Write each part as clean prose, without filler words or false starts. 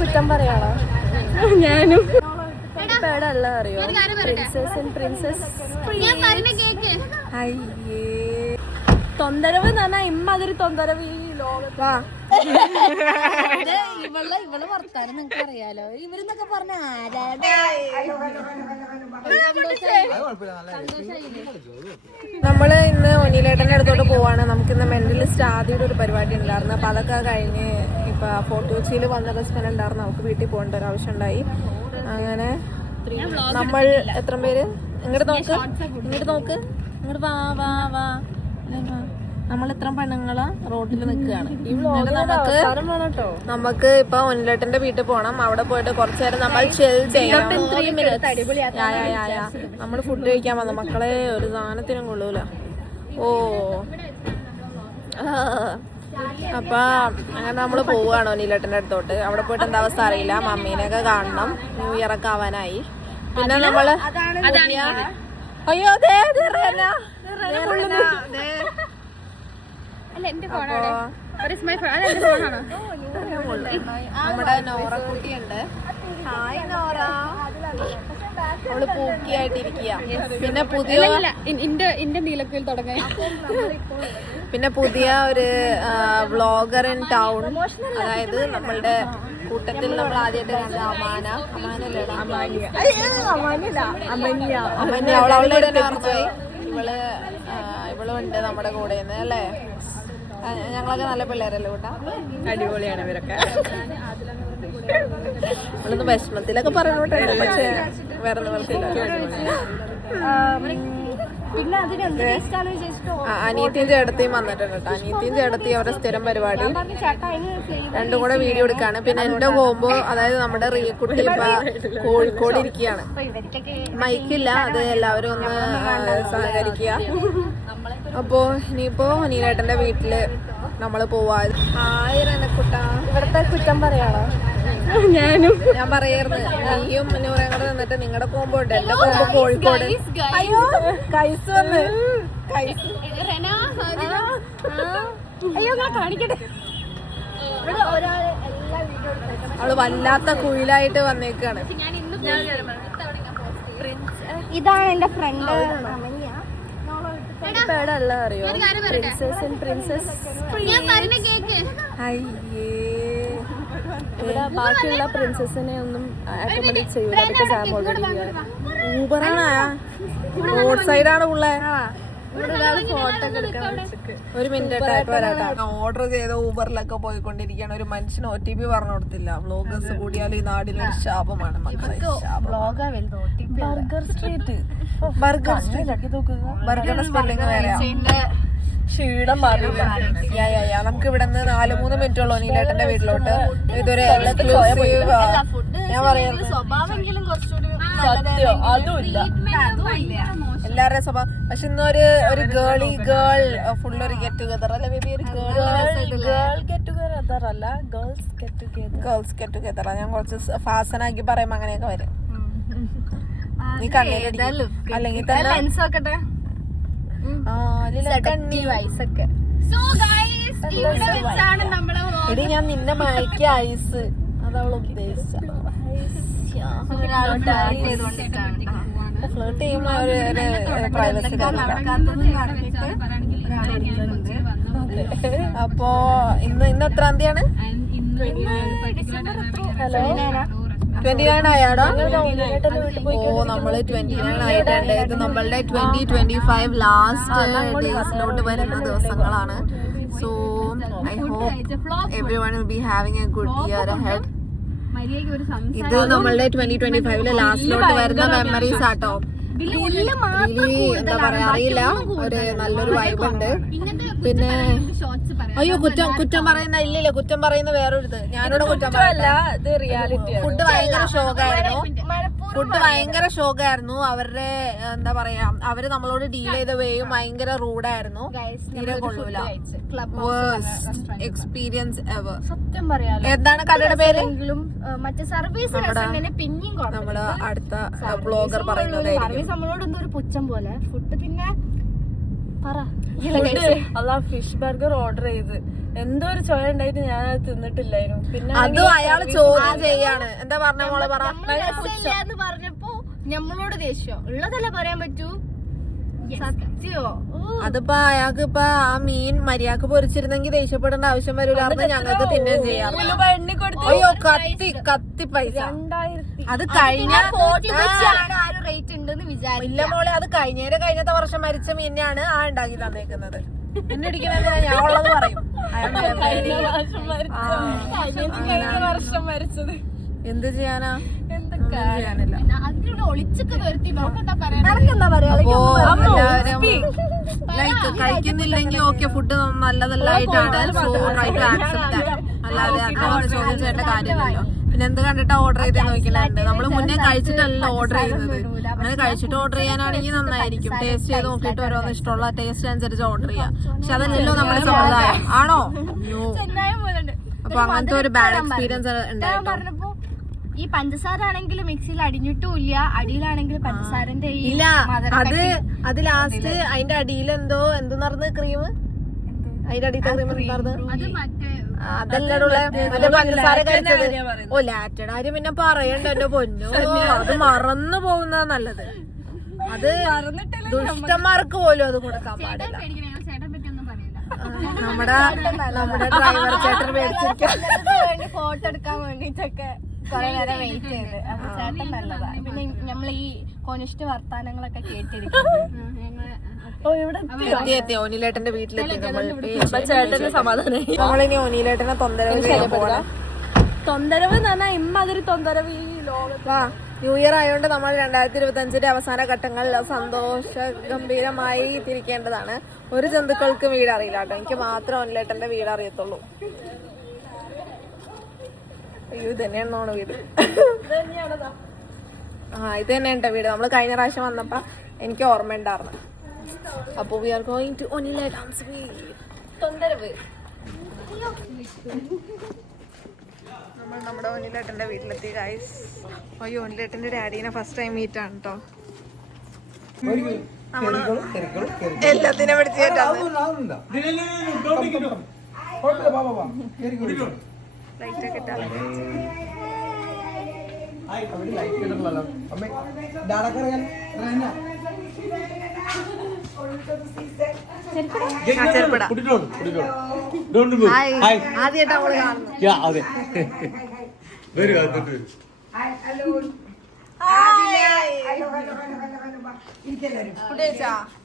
കുറ്റം പറയാണോ? ഞാനും പേടല്ല അറിയോ? Princess and princess. അയ്യേ തൊന്തരവ് എന്ന് പറഞ്ഞാൽ ഇമ്മാതിരി തൊന്തരവ് ഈ ലോകത്താ. ഇവള് വർത്താനം നിങ്ങക്ക് അറിയാലോ. ഇവരെന്നൊക്കെ പറഞ്ഞ നമ്മള് ഇന്ന് ഒന്നിലേട്ടൻ്റെ അടുത്തോട്ട് പോവാണ്. നമുക്കിന്ന് മെന്റലിസ്റ്റ് ആദ്യയുടെ ഒരു പരിപാടി ഉണ്ടായിരുന്നു. അപ്പൊ അതൊക്കെ കഴിഞ്ഞ് ഇപ്പൊ ഫോർട്ട് കൊച്ചിയിൽ വന്ന റെസ്പെന്റ് ഉണ്ടായിരുന്നു. നമുക്ക് വീട്ടിൽ പോകേണ്ട ഒരു ആവശ്യം ഉണ്ടായി. അങ്ങനെ നമ്മൾ എത്ര പേര് ഇങ്ങോട്ട് നോക്ക്, ഇങ്ങോട്ട് നോക്ക്, ഇങ്ങോട്ട് വാ വാ വാ. നമ്മൾ ഇത്ര പെണ്ണുങ്ങള് റോഡിൽ നിൽക്കുകയാണ്. നമുക്ക് ഇപ്പൊ ഒന്നിലേട്ടന്റെ വീട്ടിൽ പോകണം. അവിടെ പോയിട്ട് കുറച്ചു നേരം നമ്മൾ ചിൽ ചെയ്യണം. നമ്മൾ ഫുഡ് കഴിക്കാൻ വന്നു. മക്കളെ ഒരു സാധനത്തിനും കൊള്ളൂല. ഓ അപ്പൊ അങ്ങനെ നമ്മള് പോവുകയാണ് ഒന്നിലേട്ടന്റെ അടുത്തോട്ട്. അവിടെ പോയിട്ട് എന്താ അവസ്ഥ അറിയില്ല. മമ്മീനെയൊക്കെ കാണണം. ന്യൂ ഇയർ ഒക്കെ ആവാനായി. പിന്നെ നമ്മള് അയ്യോ അതെ നമ്മുടെ നോറക്കുട്ടിയുണ്ട്. ഹായ് നോറ. അവള് പൂക്കിയായിട്ടിരിക്കുക. പിന്നെ പുതിയ പിന്നെ പുതിയ ഒരു വ്ളോഗർ ഇൻ ടൗൺ. അതായത് നമ്മളുടെ കൂട്ടത്തിൽ നമ്മൾ ആദ്യമായിട്ട് കണ്ട അമാന. അവളുടെ ഇവളും ഉണ്ട് നമ്മുടെ കൂടെ അല്ലേ. ഞങ്ങളൊക്കെ നല്ല പിള്ളേരല്ലേ കൂട്ടാ. അടിപൊളിയാണ് ഇവരൊക്കെ. നമ്മളൊന്ന് വിഷമത്തിലൊക്കെ പറഞ്ഞോട്ടെ. പക്ഷേ വേറെ പിന്നെ അനിയത്തിയും ചേട്ടത്തിയും വന്നിട്ടുണ്ട് കേട്ടോ. അനിയത്തിയും ചേട്ടത്തിയും അവരുടെ സ്ഥിരം പരിപാടി. രണ്ടും കൂടെ വീഡിയോ എടുക്കാണ്. പിന്നെ എന്റെ പോകുമ്പോ അതായത് നമ്മുടെ റിയക്കുട്ടി ഇപ്പൊ കോഴിക്കോട് ഇരിക്കുകയാണ്. മൈക്കില്ല. അത് എല്ലാവരും ഒന്ന് സഹകരിക്കുക. അപ്പോ ഇനിയിപ്പോ നീലേട്ടന്റെ വീട്ടില് നമ്മള് പോവാ. ഇവിടത്തെ കുറ്റം പറയാണോ? ഞാനും ഞാൻ പറയായിരുന്നു. നീയും നൂറേം കൂടെ നിന്നിട്ട് നിങ്ങളുടെ പോകുമ്പോ ഉണ്ട്. എന്റെ പോകുമ്പോ കോഴിക്കോട്. അയ്യോ കൈസ് വന്ന് അയ്യോ കാണിക്കട്ടെ. അവള് വല്ലാത്ത കുയിലായിട്ട് വന്നേക്കാണ്. ഇതാണ് എന്റെ ഫ്രണ്ട്. പേടല്ല അറിയോ? Princess and princess. അയ്യേ ഇവിടെ ബാക്കിയുള്ള പ്രിൻസസിനെ ഒന്നും അക്കോമഡേറ്റ് ചെയ്യൂല. Because I am already here. ഊബറാണ്. റോഡ് സൈഡാണ് ഉള്ളേ. ഒരു മിനിറ്റ് വരാട്ടോ. ഓർഡർ ചെയ്ത ഊബറിലൊക്കെ പോയിക്കൊണ്ടിരിക്കുകയാണ്. ഒരു മനുഷ്യന് OTP പറഞ്ഞു കൊടുത്തില്ല. വ്ലോഗേഴ്സ് കൂടിയാലും ഈ നാടിനൊരു ശാപമാണ് മക്കളെ. Burger street. ബർഗറിന്റെ സ്പെല്ലിംഗ് വേറെയാ. ക്ഷീണം മാറില്ല. നമുക്ക് ഇവിടെ നിന്ന് 4-3 മിനിറ്റ് ഉള്ളൂ നീലേട്ടന്റെ വീട്ടിലോട്ട്. ഇതൊരു എക്സ്ക്ലൂസീവ് ഞാൻ പറയുന്നത്. എല്ലാവരുടെയും സ്വഭാവം. പക്ഷെ ഇന്നൊരു ഗേൾ ഫുള്ളൊരു ഗെറ്റ് ടുഗദർ അല്ല ബേബി. ഒരു ഗേൾ ഗെറ്റ് ടുഗദർ അല്ല, ഗേൾസ് ഗെറ്റ് ടുഗദർ. ഞാൻ കുറച്ച് ഫാസനാക്കി പറയുമ്പോ അങ്ങനെയൊക്കെ വരും. നീ കണ്ണിലടിക്കും അല്ലെങ്കിൽ തന്നെ എടി ഞാൻ നിന്നെ മയക്ക ഐസ് അതവള് ഉദ്ദേശിച്ച. ഫ്ലേർട്ട് ചെയ്യുമ്പോ ഒരു പ്രൈവസി. അപ്പോ ഇന്ന് എത്രാം തീയതിയാണ്? 29 ആയാടോ? ഓ നമ്മള് 29 ആയിട്ടുണ്ട്. ഇത് നമ്മളുടെ 2025 ലാസ്റ്റ് ഡേയ്സിലോട്ട് വരുന്ന ദിവസങ്ങളാണ്. So I hope everyone will be having a good year ahead. ഇത് നമ്മളുടെ 2025 ലാസ്റ്റിലോട്ട് വരുന്ന മെമ്മറീസ് ആട്ടോ. എന്താ പറയാ അറിയില്ല. ഒരു നല്ലൊരു വൈബ് ഉണ്ട്. പിന്നെ അയ്യോ കുറ്റം പറയുന്ന ഇല്ലില്ല. കുറ്റം പറയുന്ന വേറൊരു ഇത്. ഞാനിവിടെ കുറ്റം പറയല്ല. ഇത് റിയാലിറ്റി. ഫുഡ് ഭയങ്കര ഷോക്കായിരുന്നു. അവരുടെ എന്താ പറയാ അവര് നമ്മളോട് ഡീൽ ചെയ്ത വേയും ഭയങ്കര റൂഡായിരുന്നു. തീരെ കൊള്ളൂല. Experience ever. സത്യം പറയാം. എന്താണ് കടയുടെ പേര്? നമ്മള് അടുത്ത ബ്ലോഗർ പറയുന്നത് നമ്മളോട് എന്തോ ഒരു പുച്ഛം പോലെ. ഫുഡ് പിന്നെ അല്ല ഫിഷ് ബർഗർ ഓർഡർ ചെയ്ത് എന്തോ ഒരു ചോയ ഉണ്ടായിട്ട് ഞാൻ അത് തിന്നിട്ടില്ലായിരുന്നു. പിന്നെ അതും അയാള് ചോദ്യം ചെയ്യാണ്. എന്താ പറഞ്ഞ മോളെ പറഞ്ഞപ്പോ നമ്മളോട് ദേഷ്യം ഉള്ളതല്ലേ പറയാൻ പറ്റൂ. സത്യോ അതിപ്പോ അയാൾക്ക് ഇപ്പൊ ആ മീൻ മര്യാദക്ക് പൊരിച്ചിരുന്നെങ്കിൽ ദേഷ്യപ്പെടേണ്ട ആവശ്യം വരൂലായിരുന്നു. ഞങ്ങൾക്ക് തിന്നുകയും ചെയ്യാം. അയ്യോ കത്തി പൈസ അത് കഴിഞ്ഞ റേറ്റ് ഉണ്ടെന്ന് വിചാരിച്ചു. ഇല്ല മോളെ, അത് കഴിഞ്ഞ വർഷം മരിച്ച മീനാണ് ആ ഉണ്ടാക്കി തന്നേക്കുന്നത്. പിന്നെ ഇടിക്കണെന്ന് ഞാൻ ഉള്ളത് പറയും. വർഷം മരിച്ചത് എന്ത് ചെയ്യാനാ, ചെയ്യാനില്ല. ലൈക്ക് കഴിക്കുന്നില്ലെങ്കിൽ ഓക്കെ, ഫുഡ് നല്ലതല്ലായിട്ടാണ്. So try to accept that. അല്ലാതെ അതൊന്നും ചോദ്യം ചെയ്യേണ്ട കാര്യമില്ലല്ലോ. പിന്നെ എന്ത് കണ്ടിട്ടാ ഓർഡർ ചെയ്ത് നോക്കില്ലാണ്ട്. നമ്മള് മുന്നേ കഴിച്ചിട്ടല്ലോ ഓർഡർ ചെയ്യുന്നത്. അങ്ങനെ കഴിച്ചിട്ട് ഓർഡർ ചെയ്യാനാണെങ്കിൽ നന്നായിരിക്കും. ടേസ്റ്റ് ചെയ്ത് നോക്കിയിട്ട് ഓരോന്ന് ഇഷ്ടമുള്ള ടേസ്റ്റ് അനുസരിച്ച് ഓർഡർ ചെയ്യാം. പക്ഷെ അതല്ലല്ലോ നമ്മുടെ സമ്പ്രദായം. ആണോ? അപ്പൊ അങ്ങനത്തെ ഒരു ബാഡ് എക്സ്പീരിയൻസ് ഉണ്ടായിട്ടോ. ഈ പഞ്ചസാര ആണെങ്കിൽ മിക്സിയിൽ അടിഞ്ഞിട്ടുമില്ല, അടിയിലാണെങ്കിൽ പഞ്ചസാരന്റെ ഇല്ല. അത് ലാസ്റ്റ് അതിന്റെ അടിയിൽ എന്ത് നടന്ന് ക്രീം, അതിന്റെ അടിയിലത്തെ ക്രീം അതല്ലുള്ള മറ്റേ പഞ്ചസാര കഴിച്ചത്. ഓ ലാറ്റഡ് കാര്യം പിന്നെ പറയണ്ട എന്റെ പൊന്നു. അത് മറന്നു പോകുന്നതാ നല്ലത്. അത് ദുഷ്ടന്മാർക്ക് പോലും അത് കൊടുക്കാൻ പാടില്ല. നമ്മുടെ ഡ്രൈവർ ചേട്ടൻ മേടിച്ചിരിക്കും ഫോട്ടോ എടുക്കാൻ വേണ്ടിട്ടൊക്കെ കൊറേ നേരം വെയിറ്റ് ചെയ്ത്. അപ്പൊ ചേട്ടൻ നല്ലതാ. പിന്നെ നമ്മൾ ഈ കൊനിഷ്ഠ വർത്താനങ്ങളൊക്കെ കേട്ടിരിക്കും. ഓനിലേട്ടന്റെ വീട്ടിലെത്തി. ചേട്ടന് സമാധാനം. നമ്മളിനി ഓനിലേട്ടനെ തൊന്തരവ് എന്ന് പറഞ്ഞാൽ ഇമ്മാതിരി തൊന്തരവ് ഈ ലോകത്ത്. ന്യൂ ഇയർ ആയതുകൊണ്ട് നമ്മൾ 2025 അവസാന ഘട്ടങ്ങളിൽ സന്തോഷ ഗംഭീരമായി തിരിക്കേണ്ടതാണ്. ഒരു ജന്തുക്കൾക്കും വീട് അറിയില്ല കേട്ടോ. എനിക്ക് മാത്രം ഓനിലേട്ടന്റെ വീട് അറിയത്തുള്ളൂ. അയ്യോ ഇത് തന്നെയാണോ വീട്? ഇത് തന്നെയാണ് കേട്ടോ വീട്. നമ്മള് കഴിഞ്ഞ പ്രാവശ്യം വന്നപ്പോ എനിക്ക് ഓർമ്മ ഉണ്ടായിരുന്നു. അപ്പൊ വി ആർ ഗോയിങ് ടു ഒനിലേട്ടൻസ് വീട്. തൊന്തരവ്. നമ്മൾ നമ്മുടെ ഒനിലേട്ടന്റെ വീട്ടിലെത്തി ഗൈസ്. അയ്യോ ഒനിലേട്ടന്റെ ഡാഡീനെ ഫസ്റ്റ് ടൈം മീറ്റ് ആണ് കേട്ടോ. എല്ലാത്തിനെ പിടിച്ചിട്ടാ ലൈറ്റൊക്കെ ഇട്ടാ ആദ്യമായിട്ട് അവള് കാണുന്നു.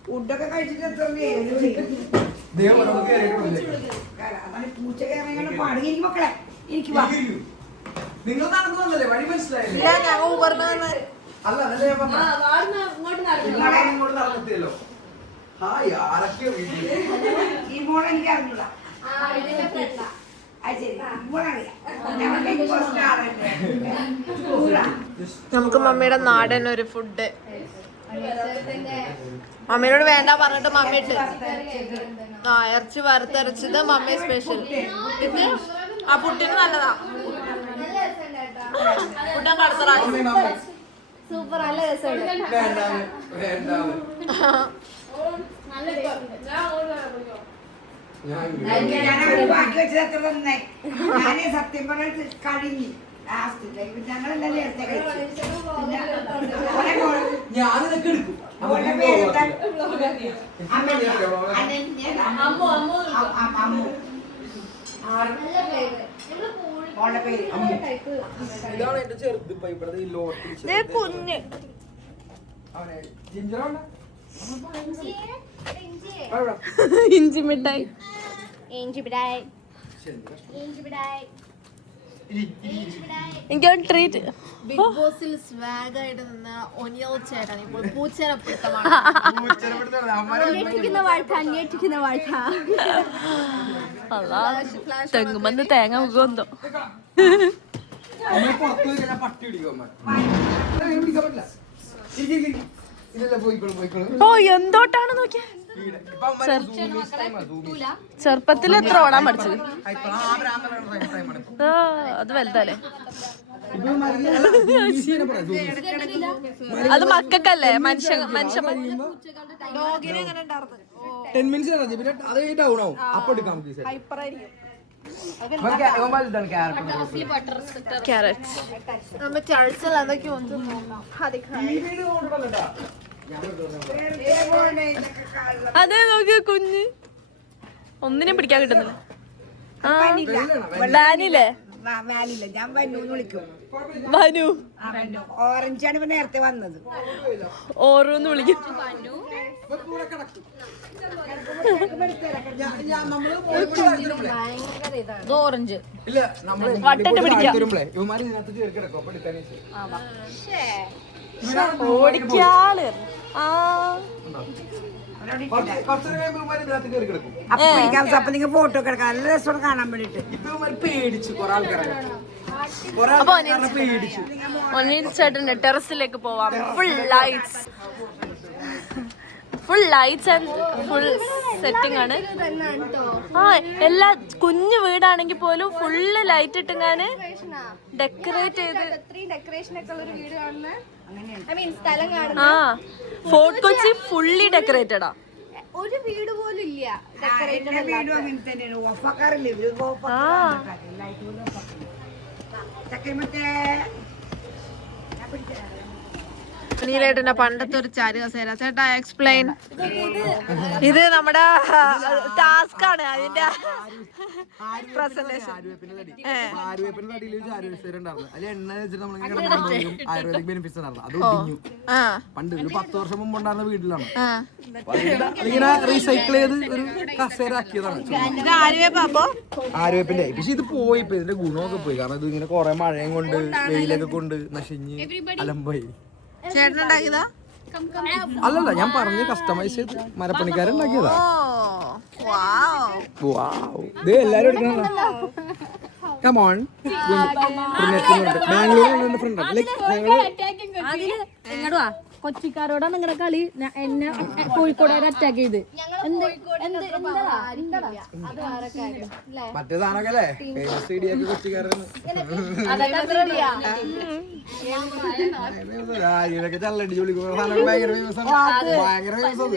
ഫുഡൊക്കെ കഴിച്ചിട്ട് മക്കളെ നിങ്ങൾ നടന്നു വന്നല്ലേ? വഴി മനസ്സിലായില്ലേ? ഇങ്ങോട്ട് നടന്നെത്തിയല്ലോ. ഹായ് ആരൊക്കെ ഈ മോളെ എനിക്ക് അറിഞ്ഞൂടാ. നമുക്ക് മമ്മിയുടെ നാടൻ ഒരു ഫുഡ്. മമ്മിയോട് വേണ്ട പറഞ്ഞിട്ട് മമ്മി ഇട്ട് ഇറച്ചി വറുത്തരച്ചത് മമ്മി സ്പെഷ്യൽ. ഇത് ആ പുട്ടിന് നല്ലതാ. ഫുഡും കടത്തറായി സൂപ്പർ. നല്ല രസമുണ്ട്. ബാക്കി വെച്ചത് എത്ര നന്നായി. ഞാനേ സത്യം പറഞ്ഞ കഴിഞ്ഞു. ഞങ്ങളെല്ലാം നേരത്തെ കഴിച്ചു. ഞാനിതൊക്കെ എടുക്കും. ഇതാണ് എന്റെ ചെറുത്. കുഞ്ഞ് ഇഞ്ചി മിഠായി. എനിക്ക് ട്രീറ്റ്. ബിഗ് ബോസിൽ സ്വാഗ് ആയിട്ട് നിന്ന ഒനിയൽ ചേട്ടൻ ഇപ്പോൾ പൂച്ചേനപ്പിട്ടമാണ്. തെങ്ങുമെന്ന് തേങ്ങ മുഖമെന്തോ. ഓ എന്തോട്ടാണ് നോക്കിയ. ചെറുപ്പത്തിൽ എത്ര ഓടാൻ പഠിച്ചത്? അത് വലുതല്ലേ. അത് മക്കൾക്കല്ലേ മനുഷ്യ 10 minutes അത് ഡൗൺ ആവും അപ്പൊ എടുക്കാം ക്യാരറ്റ് നമ്മ ചർച്ചിൽ അതൊക്കെ ഒന്ന് അതെ നോക്കിയ കുഞ്ഞ് ഒന്നിനും പിടിക്കാൻ കിട്ടുന്നില്ല. ഡാനില്ലേ വാലില്ല ഞാൻ വന്നൂന്ന് വിളിക്കും. മനു ഓറഞ്ചാണ് ഇപ്പൊ നേരത്തെ വന്നത്. ഓരോന്ന് വിളിക്കും. ഓറഞ്ച് ഇല്ല വട്ടിട്ട് പിടിക്കാം. ഓടിക്കാള് അപ്പൊ നിങ്ങൾ ഫോട്ടോ ഒക്കെ എടുക്കാം. നല്ല രസം കാണാൻ വേണ്ടിട്ട്. പേടിച്ചു കൊറേ ആൾക്കാരെ അപ്പൊ ഒന്നീൽ ചേട്ടന്റെ ടെറസിലേക്ക് പോവാം. Full lights and full setting ആണ്. ആ എല്ലാ കുഞ്ഞു വീടാണെങ്കിൽ പോലും ഫുള്ള് ലൈറ്റ് ഇട്ടുങ്ങാന് ഡെക്കറേറ്റ് ചെയ്ത് ആ ഫോർട്ട് കൊച്ചി ഫുള്ളി ഡെക്കറേറ്റഡാ. ഒരു വീട് പോലും ഇല്ല വീടും അങ്ങനെ തന്നെയാണ്. ഓഫാക്കാറില്ലേ മറ്റേ നീലേട്ടന്റെ പണ്ടത്തെ ഒരു ചാരു കസേര. ചേട്ടാ എക്സ്പ്ലെയിൻ. ഇത് നമ്മുടെ ടാസ്ക് ആണ് അതിന്റെ പ്രസന്റേഷൻ. ആയുർവേദിക് ബെനിഫിറ്റ്സ് അത് പണ്ട് ഒരു 10 വർഷം മുമ്പ് ഉണ്ടായിരുന്ന വീട്ടിലാണ് ഇങ്ങനെ റീസൈക്കിൾ ചെയ്ത് ഒരു കസേര ആക്കിയതാണ്. ആര്യവേപ്പിന്റെ പക്ഷെ ഇത് പോയി ഇപ്പൊ ഇതിന്റെ ഗുണമൊക്കെ പോയി. കാരണം ഇത് ഇങ്ങനെ കൊറേ മഴയും കൊണ്ട് വെയിലൊക്കെ കൊണ്ട് നശിഞ്ഞ് അലമ്പായി. ചേട്ടനുണ്ടാക്കിയതാ? അല്ലല്ല ഞാൻ പറഞ്ഞ് കസ്റ്റമൈസ് ചെയ്ത് മരപ്പണിക്കാരുണ്ടാക്കിയതാ. ഇത് എല്ലാരും എടുക്കണം. കമോൺ ബാംഗ്ലൂരിൽ ഫ്രണ്ട് ലൈക് എങ്ങോട്ടാ കൊച്ചിക്കാരോടാ നിങ്ങളുടെ കളി. എന്നെ കോഴിക്കോട് അറ്റാക്ക് ചെയ്ത് മറ്റേ സാധനമൊക്കെ അല്ലേ ഫേമസ് ഇടിയൊക്കെ കൊച്ചിക്കാരാണ്. ഇതൊക്കെ ചള്ളടി വിളിക്കുന്ന സാധനം ഭയങ്കര ഫേമസ് ആണ്. ഭയങ്കര ഫേമസ് ആണ്.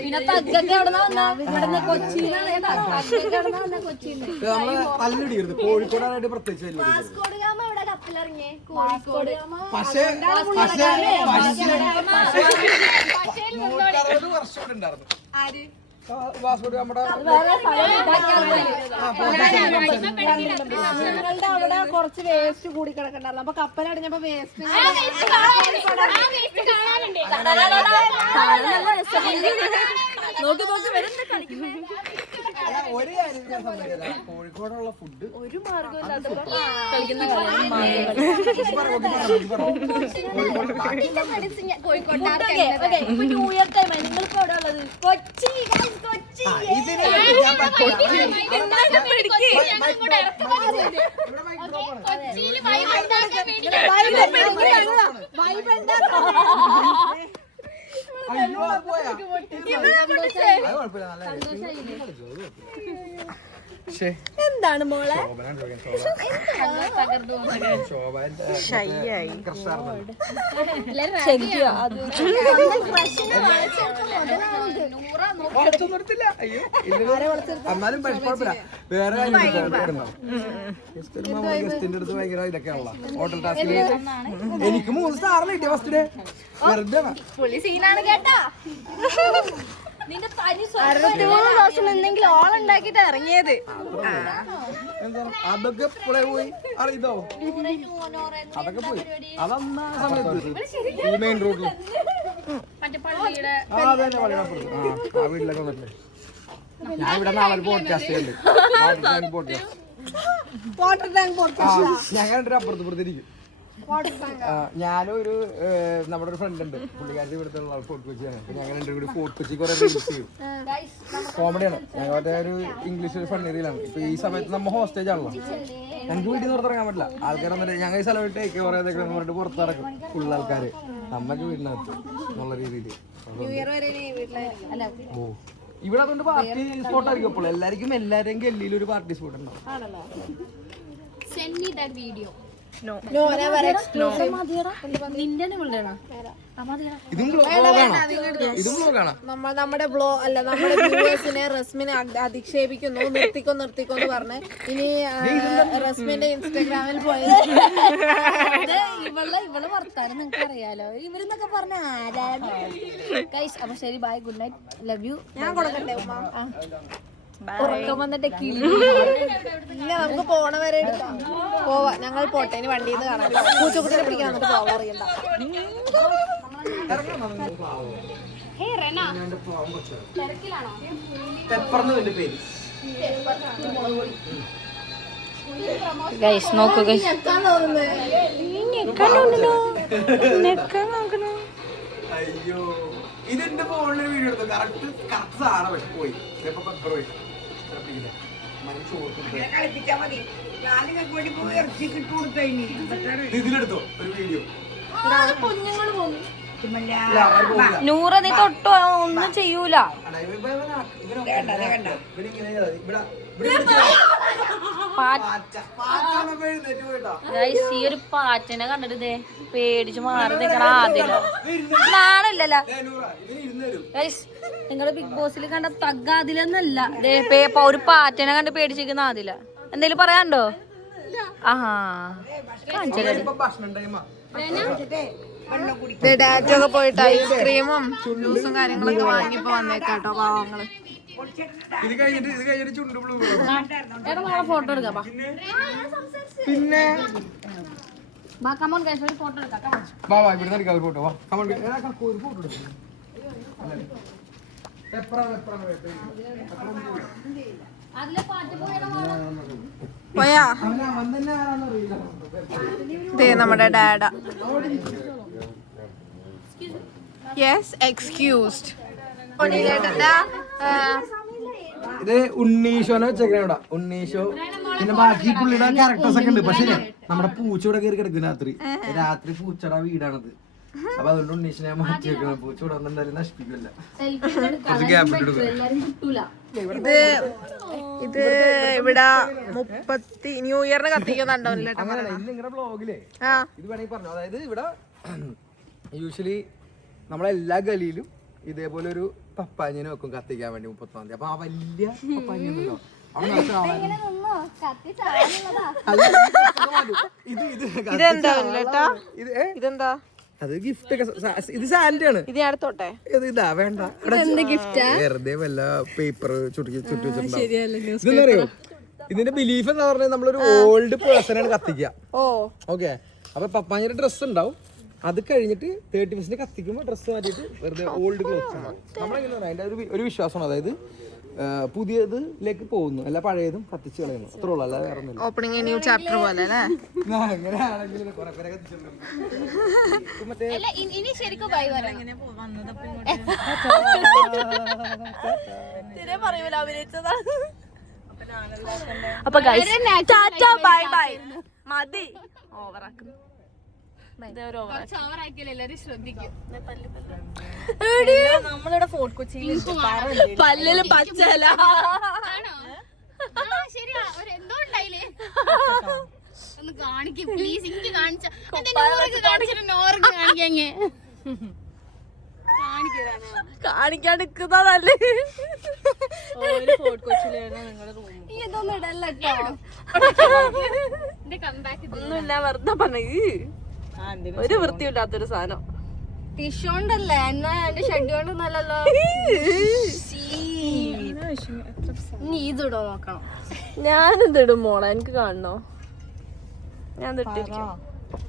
നമ്മള് തല്ലിടിക്കരുത്. കോഴിക്കോടാനായിട്ട് പ്രത്യേകിച്ച് പക്ഷേ 160 വർഷം ഉണ്ടായിരുന്നു പാസ്പോർട്ട് നമ്മുടെ ഞങ്ങളുടെ അവിടെ കുറച്ച് വേസ്റ്റ് കൂടി കിടക്കണ്ടായിരുന്നു. അപ്പൊ കപ്പലടഞ്ഞപ്പോ വേസ്റ്റ് നോക്കി ഒരു കാര്യം കോഴിക്കോടുള്ള ഫുഡ് ഒരു ന്യൂ ഇയർ ടൈം നിങ്ങളിപ്പോ എവിടെ ഉള്ളത്? കൊച്ചി. എന്താണ് മോളെ എന്നാലും കുഴപ്പമില്ല. വേറെ ഗസ്റ്റിന്റെ അടുത്ത് ഭയങ്കര ഇതൊക്കെയാണല്ലോ ഹോട്ടൽ ടാസ്കില്. എനിക്ക് 3 സ്റ്റാർ കിട്ടിയ ഫസ്റ്റ് ഡേ. വെറുതെ നിന്റെ തനി 63 ദിവസം എന്തെങ്കിലും ഓളുണ്ടാക്കിട്ട് ഇറങ്ങിയത്. അതൊക്കെ പോയി അറിയതോ അതൊക്കെ പോയി. അതൊന്നാ സമയത്ത് മെയിൻ റോഡില് ആ വീട്ടിലൊക്കെ വന്നിട്ടില്ലേ. ഞാൻ ഇവിടെ നാളെ പോഡ്കാസ്റ്റ് ഞങ്ങൾ അപ്പുറത്തിരിക്കും. ഞാനൊരു നമ്മുടെ ഒരു ഫ്രണ്ട് ഉണ്ട്, പുള്ളിക്കാരത്തി ഇവിടുത്തെ ഫോർട്ട് കൊച്ചിയാണ്. ഞങ്ങൾ രണ്ടും കൂടി ഫോർട്ട് കൊച്ചി കുറെ റീൽസ് ചെയ്യും. കോമഡിയാണ്. ഞങ്ങളുടെ ഒരു ഇംഗ്ലീഷ് ഫണ്ണീറിയിലാണ്. ഇപ്പൊ ഈ സമയത്ത് നമ്മ ഹോസ്റ്റേജ് ആണല്ലോ, ഞങ്ങൾക്ക് വീട്ടിൽ നിന്ന് പുറത്തിറങ്ങാൻ പറ്റില്ല. ആൾക്കാർ വന്നിട്ട് ഞങ്ങൾ ഈ സ്ഥലം വിട്ട് കുറെ പറഞ്ഞിട്ട് പുറത്ത് നടക്കും ഫുൾ ആൾക്കാര്. നമ്മക്ക് വീട്ടിനകത്ത് എന്നുള്ള രീതിയിൽ ഓ ഇവിടെ അതുകൊണ്ട് പാർട്ടി സ്പോട്ട് ആയിരിക്കും. അപ്പോൾ എല്ലാവർക്കും എല്ലാവരെയും ഗല്ലിയിൽ ഒരു പാർട്ടി സ്പോട്ട് ഉണ്ടാവും. നോ നിന്റെ വിളിയണോ ഇതും വ്ലോഗാണോ? ഇതും വ്ലോഗാണോ? നമ്മുടെ നമ്മുടെ വ്യൂവേഴ്സിനെ റസ്മിനെ അധിക്ഷേപിക്കുന്നു. നിർത്തിക്കോ എന്ന് പറഞ്ഞ് ഇനി റസ്മിന്റെ ഇൻസ്റ്റാഗ്രാമിൽ പോയി ഇവള് വർത്താനം നിങ്ങൾക്ക് അറിയാലോ. ഇവരെന്നൊക്കെ പറഞ്ഞ ആരാണ് ഗൈസ്. അപ്പൊ ശരി, bye, good night, love you. ഞാൻ കൊടുക്കട്ടെ ഉമ്മ? ഉറക്കം വന്നിട്ട് കിളി. ഇല്ല, നമുക്ക് പോണ വരെ പോവാ. ഞങ്ങൾ പോട്ടെ, ഇനി വണ്ടിയിൽ നിന്ന് കാണാം. പൂച്ചക്കുട്ടിനെ പിടിക്കാൻ നമുക്ക് പോവാൻ അറിയണ്ട. ഗൈസ് നോക്കൂ ഗൈസ്. അയ്യോ, ഇതെന്റെ ഫോണിൽ വീഡിയോ എടുത്തു. കറക്റ്റ് സാധനം പോയി. പെപ്പർ പോയി കളിപ്പിച്ചാ മതി. ഞാനിങ്ങനെ കൂടി പോയി ഇറച്ചി കിട്ടു കൊടുത്തതിന് ഇതിലെടുത്തോ ഒരു വീഡിയോ. നൂറ നീ തൊട്ടോ ഒന്നും ചെയ്യൂല. ഗൈസ് ഈ ഒരു പാറ്റനെ കണ്ടിട്ട് ഇതേ പേടിച്ച് മാറി നിൽക്കണ ആദ്യം നാളല്ലല്ലോ ഗൈസ്. നിങ്ങള് ബിഗ് ബോസിൽ കണ്ട തഗ്ഗ അതിലൊന്നല്ല. ഒരു പാറ്റനെ കണ്ട് പേടിച്ചിരിക്കുന്ന ആദില. എന്തേലും പറയാണ്ടോ? ആഹാ ഡാറ്റൊക്കെ പോയിട്ട് ഐസ്ക്രീമും ജ്യൂസും കാര്യങ്ങളൊക്കെ വാങ്ങിപ്പോ വന്നേക്കാട്ടോ പാവങ്ങള്. ഇത് കഴിഞ്ഞിട്ട് ചുണ്ടു ഫോട്ടോ എടുക്കാം. പിന്നെ ഫോട്ടോ എടുക്കാം. വാ ഇവിടെ എടുക്കാം ഒരു ഫോട്ടോ. വാ കമൺ ഒരു ഫോട്ടോ എടുക്കാം. പോയാ ദേ നമ്മുടെ ഡാഡ. Yes, excused. ഇത് ഉണ്ണീഷോനെ വെച്ചേക്കണ ഇവിടെ. ഉണ്ണീഷോ പിന്നെ ബാക്കി പുള്ളിയുടെ ക്യാരക്ടേഴ്സ് ഒക്കെ ഉണ്ട്. പക്ഷേ നമ്മുടെ പൂച്ച ഇവിടെ കയറി കിടക്കും രാത്രി പൂച്ചയുടെ വീടാണത്. അപ്പൊ അതുകൊണ്ട് ഉണ്ണീഷിനെ മാറ്റി വെക്കണം. പൂച്ച ഇവിടെ ഒന്നും എന്തായാലും നശിപ്പിക്കില്ല. കുറച്ച് ഗ്യാപ്പ് ഇട്ട് കൊടുക്കും. ഇത് ഇവിടെ 30 ന്യൂ ഇയറിന് കത്തിക്കുന്നുണ്ടോ? അങ്ങനെയല്ല, ഇത് നിങ്ങളുടെ ബ്ലോഗിലേ ഇത് വേണമെങ്കിൽ പറഞ്ഞു. അതായത് ഇവിടെ യൂഷ്വലി നമ്മളെല്ലാ ഗലിയിലും ഇതേപോലെ ഒരു പപ്പാഞ്ഞിനെ വെക്കും കത്തിക്കാൻ വേണ്ടി 31-ാം തീയതി. അപ്പൊ ആ വലിയ പപ്പാഞ്ഞുണ്ടല്ലോ ഇതെന്താ? അത് ഗിഫ്റ്റ് ഒക്കെ. ഇത് സാൻഡ് ആണ്. ഇത് ഞാൻ തൊട്ടെ. ഇതാ വേണ്ട, വെറുതെ വല്ല പേപ്പർ ചുറ്റി വെച്ചിട്ടുണ്ടാവും. ഇതെന്നറിയോ, ഇതിന്റെ ബിലീഫ് എന്ന് പറഞ്ഞാൽ നമ്മളൊരു ഓൾഡ് പേഴ്സണാണ് കത്തിക്കുക. ഓക്കെ, അപ്പൊ പപ്പാഞ്ഞിന്റെ ഡ്രസ്സ് ഉണ്ടാവും. അത് കഴിഞ്ഞിട്ട് 31st കത്തിക്കുമ്പോൾ ഡ്രസ്സ് മാറ്റിയിട്ട് വെറുതെ ഓൾഡ് ക്ലോത്ത്സ് ഉണ്ടാവും. നമ്മളെങ്ങനെ പറയാം, അതിന്റെ ഒരു വിശ്വാസമാണ്. അതായത് പുതിയതിലേക്ക് പോകുന്നു, അല്ല പഴയതും കത്തിച്ച് കളയുന്നു. അത്രേ ഉള്ളൂ, അല്ലാതെ വേറെ ഒന്നുമില്ല. ഓപ്പണിംഗ് ന്യൂ ചാപ്റ്റർ പോലെ അല്ലേ? അങ്ങനെയാണെങ്കിൽ കുറെ പേരെ കത്തിച്ചിട്ടുണ്ട്. അപ്പൊ ബൈ ബൈ. മതി ഓവറാക്കുന്നു. നമ്മളിവിടെ ഫോർട്ട് കൊച്ചിയിൽ പല്ലില് പച്ചല ഒന്ന് കാണിക്കും പ്ലീസ്. എനിക്ക് കാണിച്ച കാണിക്കാണ്ടിരിക്കുന്നതല്ലേ? ഫോർട്ട് കൊച്ചിയിലായിരുന്നു നിങ്ങളുടെ റൂം. ഇതൊന്നും ഇടല്ലോ. ഒന്നുമില്ല, വെറുതെ പറഞ്ഞ ഒരു വൃത്തിയില്ലാത്തൊരു സാധനം. ടിഷ്യൂ കൊണ്ടല്ലേ, എന്നാ എന്റെ ഷെഡ് കൊണ്ടൊന്നല്ലോ. നീ ഇതിടോ നോക്കണം. ഞാനിതിടും മോളെ, എനിക്ക് കാണണോ? ഞാൻ ഇട്ടിരിക്കും.